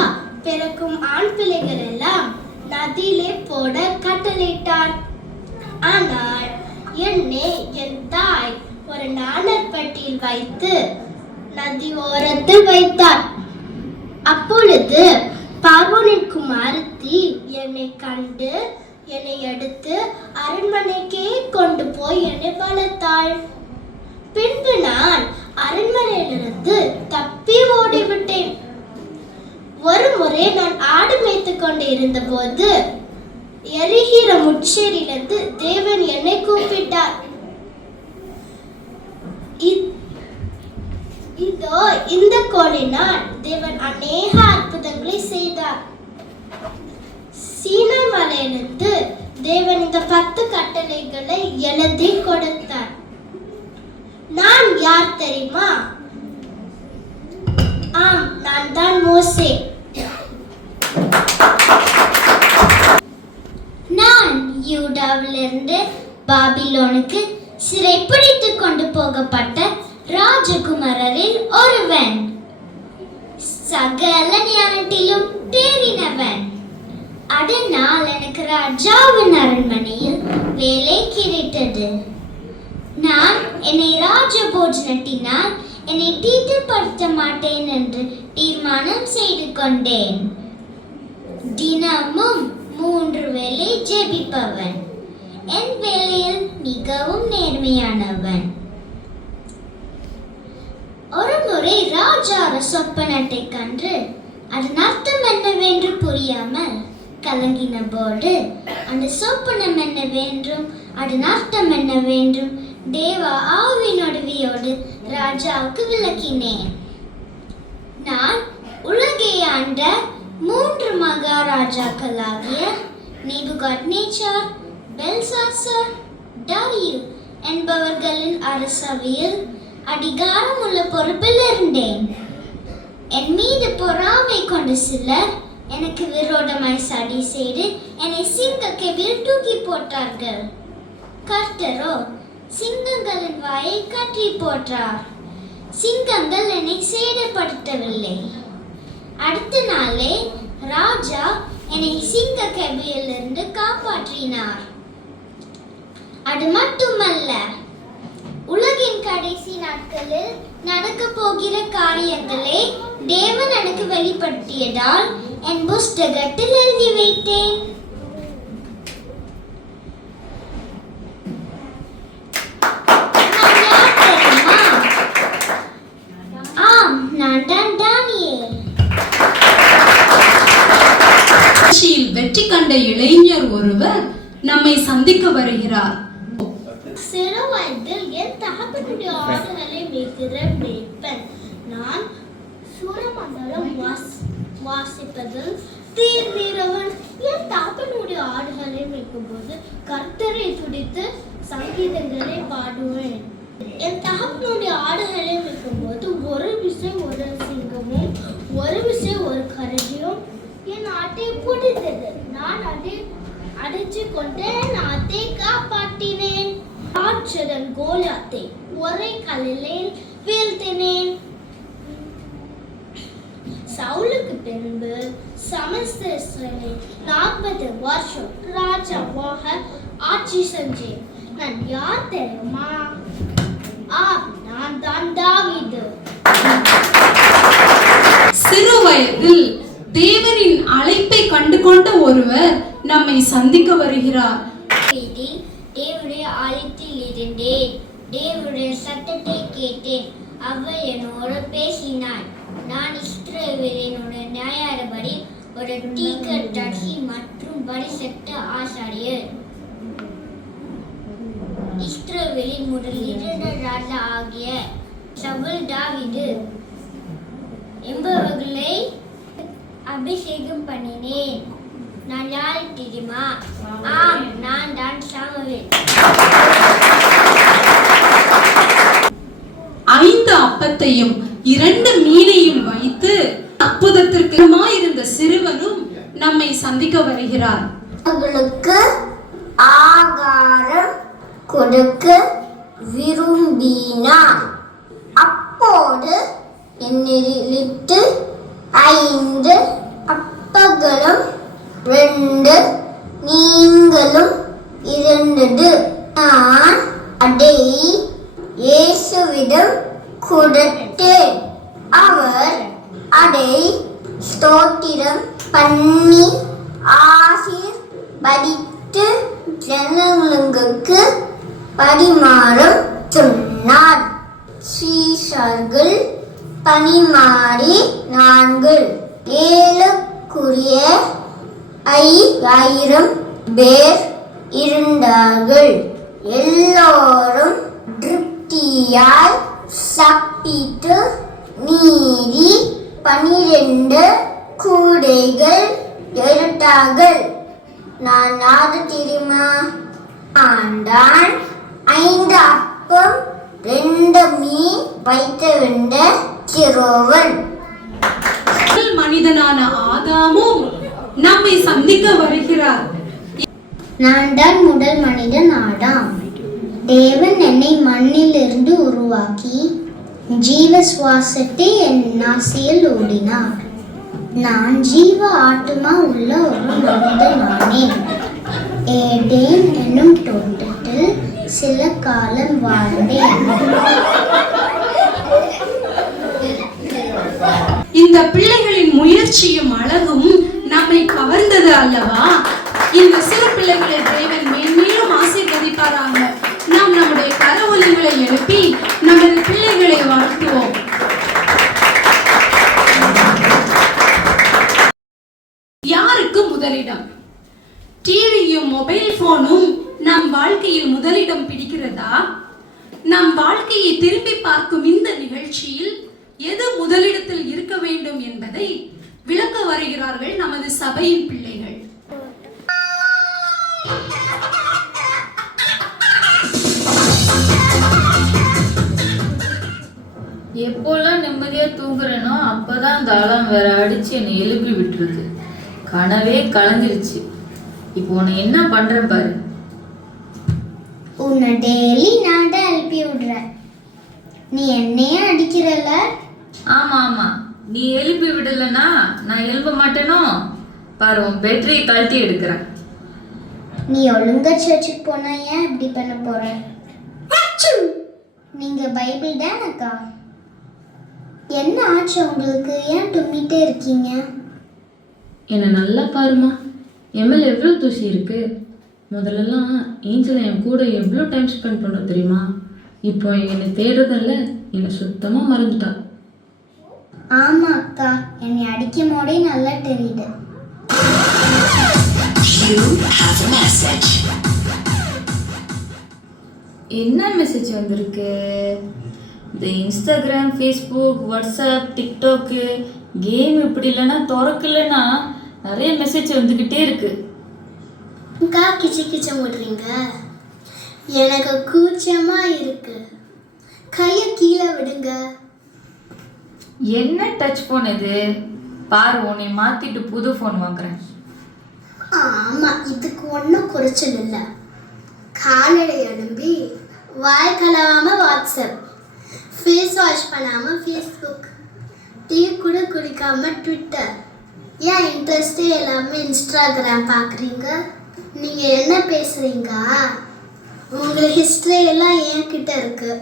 பிறக்கும் ஆண் பிள்ளைகள் எல்லாம் நதியிலே போட கட்டளையிட்டார். ஆனால் என்னை என் தாய் ஒரு நாணற்பட்டியில் வைத்து நதி ஓரத்தில் வைத்தார். அப்பொழுது பார்வோனின் குமாரத்தி என்னை கண்டு என்னை எடுத்து அரண்மனைக்கே கொண்டு போய் என்னை வளர்த்தாள். பின்பு நான் அரண்மனையிலிருந்து தப்பி ஓடிவிட்டேன். ஒரு முறை நான் ஆடு மேய்த்து கொண்டு இருந்த போது எரிகிற முட்செடியிலிருந்து தேவன் என்னை கூப்பிட்டார். இதோ இந்த கோலினால் தேவன் அநேக அற்புதங்களை செய்தார். சீனா மலையிலிருந்து தேவன் இந்த 10 கட்டளைகளை எழுதி கொடுத்தார். நான் யார் தெரியுமா? ஆம், நான் தான் மோசே. நான் யூதாவிலிருந்து பாபிலோனுக்கு சிறைப்பிடித்து கொண்டு போகப்பட்ட ராஜகுமாரரில் ஒருவன், சகல ஞானத்திலும் தேறினவன். அதனால் எனக்கு ராஜாவின் அரண்மனையில் வேலை கிடைத்தது. நான் என்னை ராஜ போஜனத்தினால் என்னை தீட்டுப்படுத்த மாட்டேன் என்று தீர்மானம் செய்து கொண்டேன். தினமும் 3 வேளை ஜெபிப்பவன், என் வேலையில் மிகவும் நேர்மையானவன். ஒரு முறை ராஜா சொப்பனத்தை கண்டு அதன் அர்த்தம் என்னவென்று புரியாமல் கலங்கின போது, அந்த சொப்பனம் என்னவென்றும் அதன் அர்த்தம் என்னவென்றும் தேவ ஆவியின் உதவியோடு ராஜாவுக்கு விளக்கினேன். நான் உலகை ஆண்ட 3 மகாராஜாக்களாகிய நேபுகாத்நேச்சார், பெல்சாத்சார், தாரியு என்பவர்களின் அரசவையில் அதிகாரம் உள்ள பொறுப்பில் இருந்தேன். என் மீது பொறாமை கொண்ட சிலர் எனக்கு விரோதமாய் சதி செய்து என்னை சிங்கக்கெபியில் தூக்கி போட்டார்கள். கர்த்தரோ சிங்கங்களின் வாயை கட்டி போட்டார். சிங்கங்கள் என்னை சேதப்படுத்தவில்லை. அடுத்த நாளே ராஜா என்னை சிங்கக்கெபியிலிருந்து காப்பாற்றினார். அது மட்டுமல்ல, உலகின் கடைசி நாட்களில் நடக்க போகிற காரியங்களை தேவன் எனக்கு வெளிப்படுத்தியதால் என் புஸ்தகத்தில் எழுதி வைத்தேன். ஆம், நான் தான் தானியேல். வெற்றி கண்ட இளைஞர் ஒருவர் நம்மை சந்திக்க வருகிறார். சிறு வயதில் என் தகப்பனுடைய ஆடுகளை மேய்க்கிற மேய்ப்பன். நான் சூரமண்டலம் வாசிப்பதில் தேர்ந்தவன். என் தகப்பனுடைய ஆடுகளை மேய்க்கும் போது கர்த்தரை துதித்து சங்கீதங்களை பாடுவேன். என் தகப்பனுடைய ஆடுகளை மேய்க்கும் போது ஒரு விசை ஒரு சிங்கமும் ஒரு விசை ஒரு கரடியும் என் ஆட்டை பிடித்தது. நான் அதை அடைச்சு கொண்டு என் ஆட்டை காப்பாற்றினேன். ராட்சதன் கோலியாத்தை ஒரே கல்லில் வீழ்த்தினேன். சவுலுக்கு பின்பு சமஸ்த இஸ்ரவேலை 40 வருஷம் ராஜாவாக ஆட்சி செஞ்சேன். நான் யார் தெரியுமா? நான் தான் தாவீது. சிறு வயதில் தேவனின் அழைப்பை கண்டுகொண்ட ஒருவர் நம்மை சந்திக்க வருகிறார். தேவனுடைய ஆலயத்தில் இருந்தேன். தேவனுடைய சத்தத்தை கேட்டேன். அவர் என்னோடு பேசினார். நான் இஸ்ரவேலினுடைய நியாயப்படி ஒரு தீர்க்கதரிசி மற்றும் பரிசுத்த ஆசாரியர். இஸ்ரவேலின் முதல் 2 ராஜா ஆகிய சவுல், தாவீது என்பவர்களை அபிஷேகம் பண்ணினேன். நான் யாரை தெரியுமா? ஆம், நான் தான் சாமுவேல். 5 அப்பத்தையும் 2 மீனையும் வைத்து அற்புதத்திற்கு இருந்த சிறுவனும் நம்மை சந்திக்க வருகிறார். அவர்களுக்கு ஆகாரம் கொடுக்க விரும்பினார். அப்போது என்னிலிட்டு 5 அப்பங்களும் 2 நீங்களும் இருந்தது. நான் அதை இயேசுவிடம் கொடுத்தேன். அவர் அதை ஸ்தோத்திரம் பண்ணி ஆசீர்வதித்து ஜனங்களுக்கு பரிமாறும் சொன்னார். சீஷர்கள் பரிமாறினார்கள். 7,000 பேர் இருந்தார்கள். எல்லோரும் திருப்தியாய் சாப்பிட்டு மீதி 12 கூடைகள் எடுத்தார்கள். நான் யாரு தெரியுமா? நான் 5 அப்பம் 2 மீன் வைத்திருந்த சிறுவன். மனிதனான ஆதாமும் நம்மை சந்திக்க வருகிறார். நான் தான் முதல் மனிதன் ஆடாம். தேவன் என்னை மண்ணிலிருந்து உருவாக்கி ஜீவ சுவாசத்தை என் நாசியில் ஊடினார். நான் ஜீவ ஆத்மா உள்ள ஒரு மனிதனானேன். ஏதேன் என்னும் தோட்டத்தில் சில காலம் வாழ்ந்தேன். இந்த பிள்ளைகளின் முயற்சியும் அழகும் நம்மை கவர்ந்தது அல்லவா? இந்த சிறு பிள்ளைகளை தேவன் மேன்மேலும் ஆசீர்வதிப்பாராக. நாம் நம்முடைய கரவொலிகளை எழுப்பி நமது பிள்ளைகளை வாழ்த்துவோம். யாருக்கு முதலிடம்? டிவியும் மொபைல் போனும் நம் வாழ்க்கையில் முதலிடம் பிடிக்கிறதா? நம் வாழ்க்கையை திரும்பி பார்க்கும் இந்த நிகழ்ச்சியில் எது முதலிடத்தில் இருக்க வேண்டும் என்பதை விளக்க வருகிறார்கள் நமது சபையின் பிள்ளைகள். எப்போல்லாம் நிம்மதியா தூங்குறேனோ அப்பதான் அந்த அலாம் வேற அடிச்சு என்னை எழுப்பி விட்டுருது. கனவே கலந்துருச்சு. இப்போ உன்னை என்ன பண்றேன் பாரு. உன்னை டெய்லி நான் தான் எழுப்பி விடுறேன். நீ என்னையே அடிக்கிறல்ல? ஆமா ஆமா, நீ எழுப்பி விடலன்னா நான் எழுப்ப மாட்டேனோ? பாரு, உன் பேட்டரியை கழட்டி எடுக்கிறேன். நீ ஒழுங்கா சர்ச்சுக்கு போனா ஏன் இப்படி பண்ண போற? நீங்க பைபிள் தானக்கா? என்ன ஆச்சு உங்களுக்கு? ஏன் தும்மிட்டே இருக்கீங்க? என்னை நல்லா பாருமா, என் மேல எவ்வளோ தூசி இருக்கு. முதல்லலாம் ஏஞ்சல் என் கூட எவ்வளோ டைம் ஸ்பெண்ட் பண்ணுறோம் தெரியுமா? இப்போ என்னை தேடுறதில்ல, என்னை சுத்தமாக மறந்துட்டா. ஆமா அக்கா, என்னை அடிக்கும் போதே நல்லா தெரியுது. என்ன மெசேஜ் வந்திருக்கு? இந்த Instagram, Facebook, WhatsApp, TikTok, game இப்படி இல்லைன்னா திறக்கலைன்னா நிறைய மெசேஜ் வந்துக்கிட்டே இருக்கு. அக்கா கிச்சு கிச்ச விடுறீங்க? எனக்கு கூச்சமா இருக்கு. கையை கீழே விடுங்க. என்ன டச் ஃபோன் இது? பாரு, உன்னை மாத்திட்டு புது ஃபோன் வாங்குறேன். ஆமா, இதுக்கு ஒன்றும் குறைச்சல் இல்லை. காலடை எழும்பி வாய் கலவாம வாட்ஸ்அப், ஃபேஸ் வாஷ் பண்ணாம ஃபேஸ்புக், டீ கூட குடிக்காம ட்விட்டர், ஏன் இன்ட்ரெஸ்டே எல்லாமே இன்ஸ்டாகிராம் பார்க்குறீங்க? நீங்கள் என்ன பேசுகிறீங்க? உங்கள் ஹிஸ்ட்ரி எல்லாம் என்கிட்ட இருக்கு.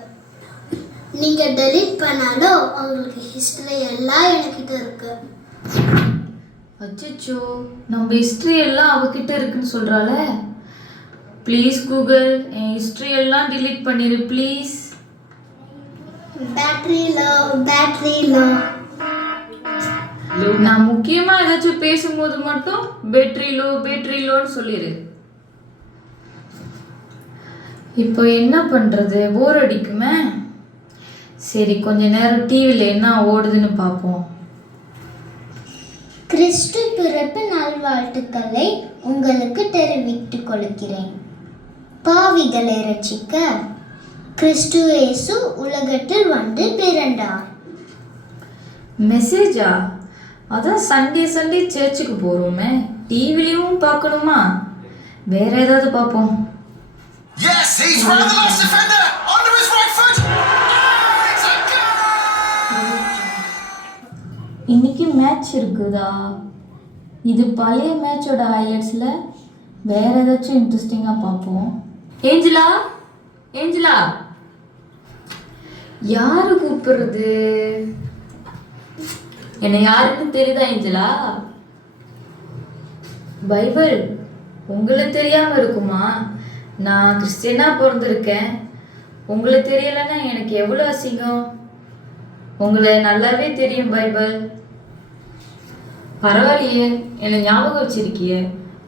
நீங்கள் டெலீட் பண்ணாலும் உங்களுக்கு ஹிஸ்ட்ரி எல்லாம் என்கிட்ட இருக்கு. அச்சோ, நம்ம ஹிஸ்ட்ரி எல்லாம் அவகிட்ட இருக்குன்னு சொல்றாள. ப்ளீஸ் கூகுள், என் ஹிஸ்ட்ரி எல்லாம் டிலீட் பண்ணிடு ப்ளீஸ். Battery low. நான் முக்கியமா ஏதாச்சும் பேசும்போது மட்டும் பேட்டரி லோன்னு சொல்லிடு. இப்போ என்ன பண்றது? போர் அடிக்குமே. சரி, கொஞ்ச நேரம் டிவியில் என்ன ஓடுதுன்னு பார்ப்போம். கிறிஸ்து பிறப்பு நல்வாழ்த்துக்களை உங்களுக்கு தெரிவித்துக் கொள்கிறேன். பாவிகளை ரட்சிக்க கிறிஸ்து இயேசு உலகத்தில் வந்து பிறந்தார். மெசேஜா? அதான் சண்டே சர்ச்சுக்கு போறோமே, டிவிலையும் பார்க்கணுமா? வேற ஏதாவது பார்ப்போம். Yes, he's run the last defender onto his right foot. It's a goal! இன்னைக்கு மேட்ச் இருக்குதா? இது பழைய மேட்சோட ஹைலைட்ஸ்ல வேற ஏதாச்சும் இன்ட்ரெஸ்டிங்கா பார்ப்போம். ஏஞ்சலா, யாரு கூப்பிடுறது? என்ன யாருன்னு தெரியுதா ஏஞ்சலா? பைபிள் உங்களை தெரியாம இருக்குமா? நான் கிறிஸ்டியனா பிறந்திருக்கேன். உங்களை தெரியலன்னா எனக்கு எவ்வளோ அசிங்கம். உங்களை நல்லாவே தெரியும் பைபிள். பரவாயில்லையே, என்னை ஞாபகம் வச்சிருக்கிய.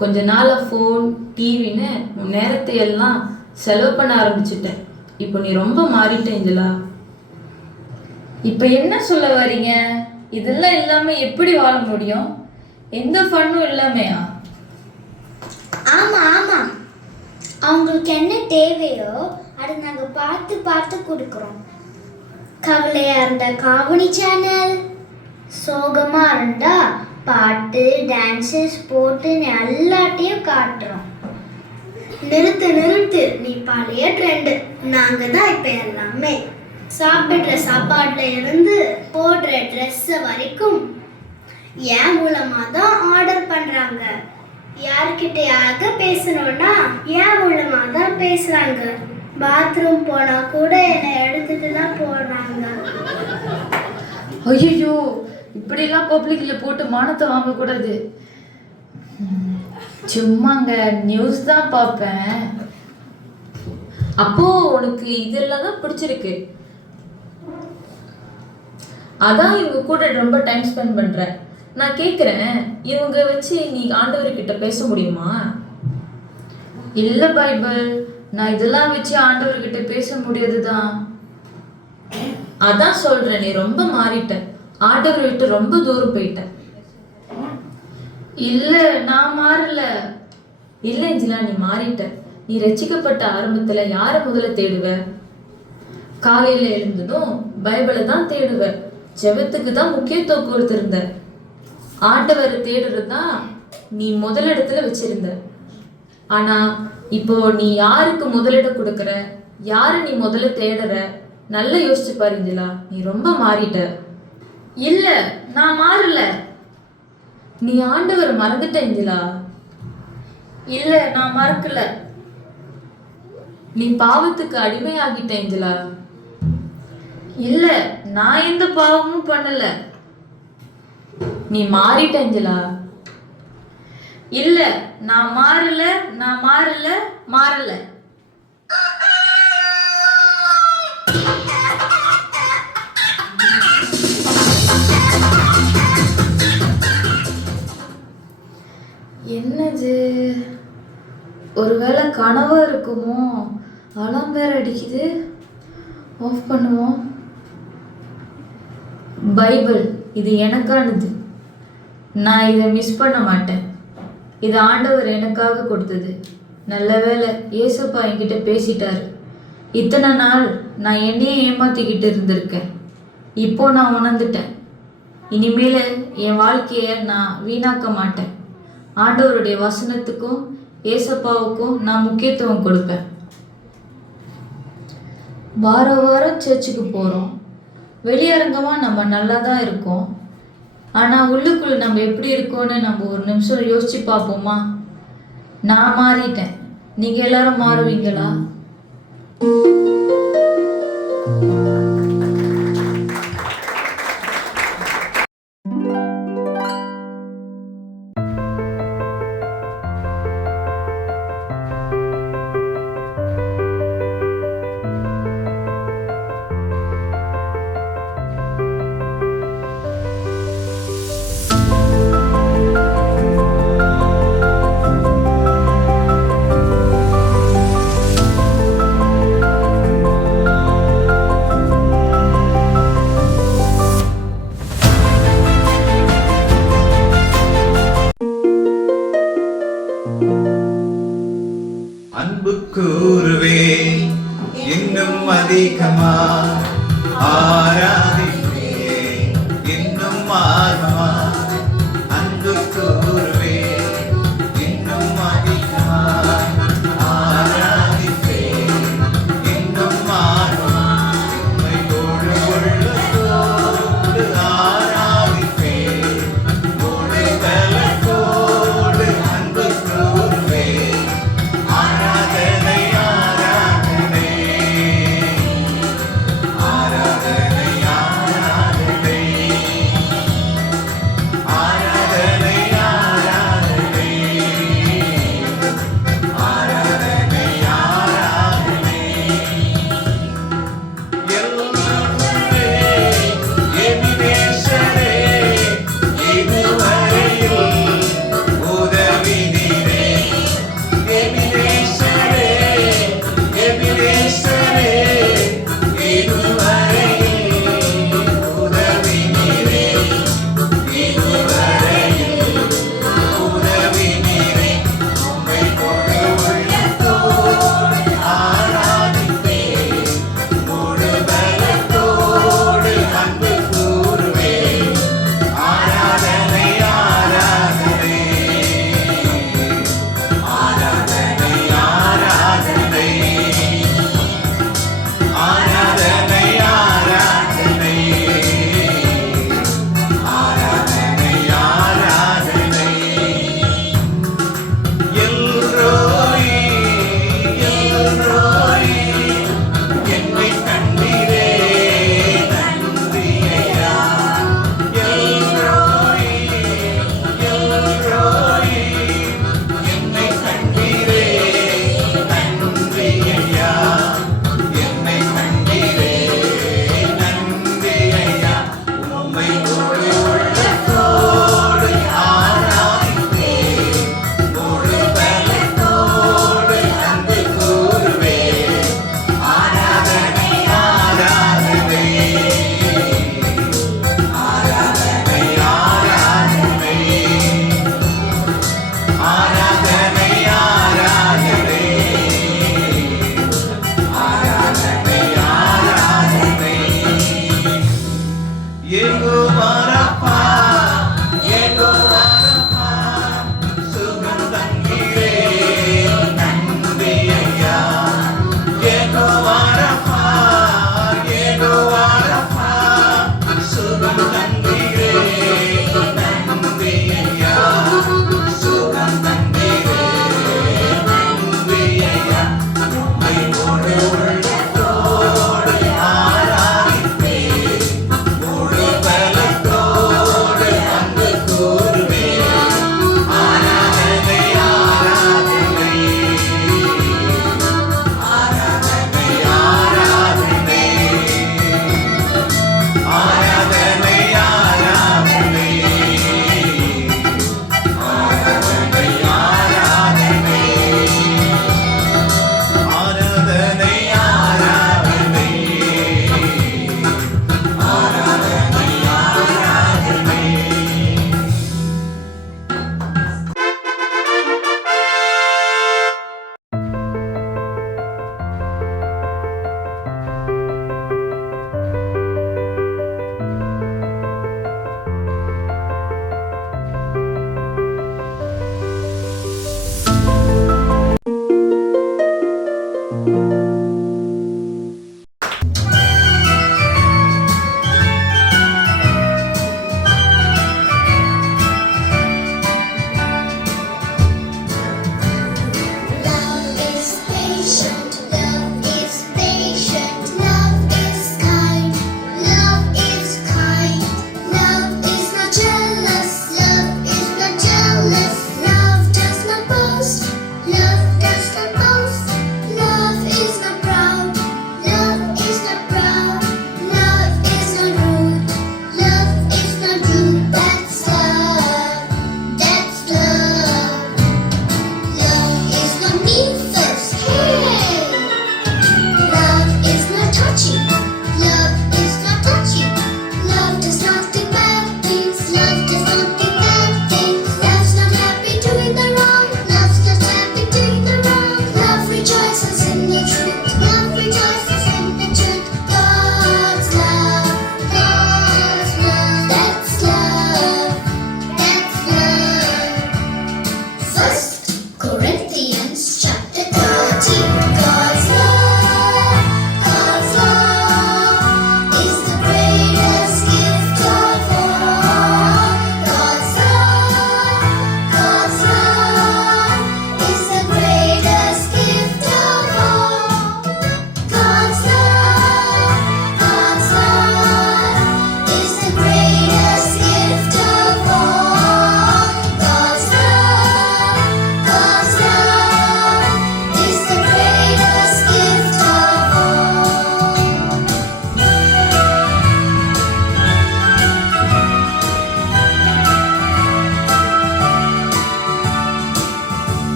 கொஞ்ச நாளாக ஃபோன் டிவின்னு நேரத்தை எல்லாம் செலவு பண்ண ஆரம்பிச்சிட்டேன். இப்போ நீ ரொம்ப மாறிட்ட ஏஞ்சலா. இப்போ என்ன சொல்ல வரீங்க? இதெல்லாம் இல்லாமல் எப்படி வாழ முடியும்? எந்த ஃபன்னும் இல்லாமையா? ஆமா, அவங்களுக்கு என்ன தேவையோ அதை நாங்கள் பார்த்து கொடுக்குறோம். கவலையா இருந்தா காமெடி சேனல், சோகமா இருந்தா பாட்டு, டான்ஸு, ஸ்போர்ட்டுன்னு எல்லாத்தையும் காட்டுறோம். நிறுத்து, நீ பழைய ட்ரெண்டு. நாங்க தான் இப்ப எல்லாமே. சாப்பிடுற சாப்பாடுல இருந்து போடுற ட்ரெஸ் வரைக்கும் என் மூலமா தான் ஆர்டர் பண்றாங்க. யார்கிட்டயாவது பேசணும்னா என் மூலமா தான் பேசுறாங்க. பாத்ரூம் போனா கூட என்னை எடுத்துட்டு தான் போடுறாங்க. ஐயோ, இப்படிலாம் பப்ளிக்ல போட்டு மானத்தை வாங்கக்கூடாது. சும்மாங்க நியூஸ் தான் பார்ப்பேன். அப்போ உனக்கு இதெல்லாம் தான் பிடிச்சிருக்கு, அதான் இவங்க கூட ரொம்ப டைம் ஸ்பெண்ட் பண்ற. நான் கேட்குறேன், இவங்க வச்சு நீ ஆண்டவர்கிட்ட பேச முடியுமா? இல்லை பைபிள், நான் இதெல்லாம் வச்சு ஆண்டவர்கிட்ட பேச முடியாதுதான். அதான் சொல்றேன், நீ ரொம்ப மாறிட்ட, ஆண்டவரை விட்டு ரொம்ப தூரம் போயிட்ட. இல்லை, நான் மாறல. இல்லை ஏஞ்சலா, நீ மாறிட்ட. நீ ரட்சிக்கப்பட்ட ஆரம்பத்துல யாரை முதல்ல தேடுவ? காலையில எழுந்ததும் பைபிளை தான் தேடுவ. ஜெபத்துக்கு தான் முக்கியத்துவம் கொடுத்திருந்த. ஆண்டவரை தேடுறது தான் நீ முதலிடத்துல வச்சிருந்த. ஆனா இப்போ நீ யாருக்கு முதலிடம் கொடுக்கற, யாரை நீ முதல்ல தேடுற? நல்லா யோசிச்சு பாருங்களா, நீ ரொம்ப மாறிட்ட. இல்ல, நான் மாறல. நீ ஆண்டவரை மறந்துட்டீங்களா? இல்ல, நான் மறக்கல. நீ பாவத்துக்கு அடிமையாகிட்டீங்களா? இல்ல, நான் எந்த பாவமும் பண்ணல. நீ மாறிட்டீங்களா? இல்ல, நான் மாறல, நான் மாறல, மாறல. என்னது, ஒருவேளை கனவா இருக்குமோ? அலாம் வேற அடிக்குது. ஆஃப் பண்ணுவோம். பைபிள் இது எனக்கானது. நான் இதை மிஸ் பண்ண மாட்டேன். இது ஆண்டவர் எனக்காக கொடுத்தது. நல்ல வேளை ஏசப்பா என்கிட்ட பேசிட்டாரு. இத்தனை நாள் நான் என்னையே ஏமாத்திக்கிட்டு இருந்திருக்கேன். இப்போ நான் உணர்ந்துட்டேன். இனிமேல் என் வாழ்க்கையை நான் வீணாக்க மாட்டேன். ஆண்டவருடைய வசனத்துக்கும் ஏசப்பாவுக்கும் நான் முக்கியத்துவம் கொடுப்பேன். வார வாரம் சர்ச்சுக்கு போகிறோம். வெளியரங்கமாக நம்ம நல்லா தான் இருக்கோம். ஆனால் உள்ளுக்குள்ள நம்ம எப்படி இருக்கோன்னு நம்ம ஒரு நிமிஷம் யோசிச்சு பார்ப்போமா? நான் மாறிட்டேன், நீங்கள் எல்லாரும் மாறுவீங்களா? அன்பு கூறுவே இன்னும் அதிகமா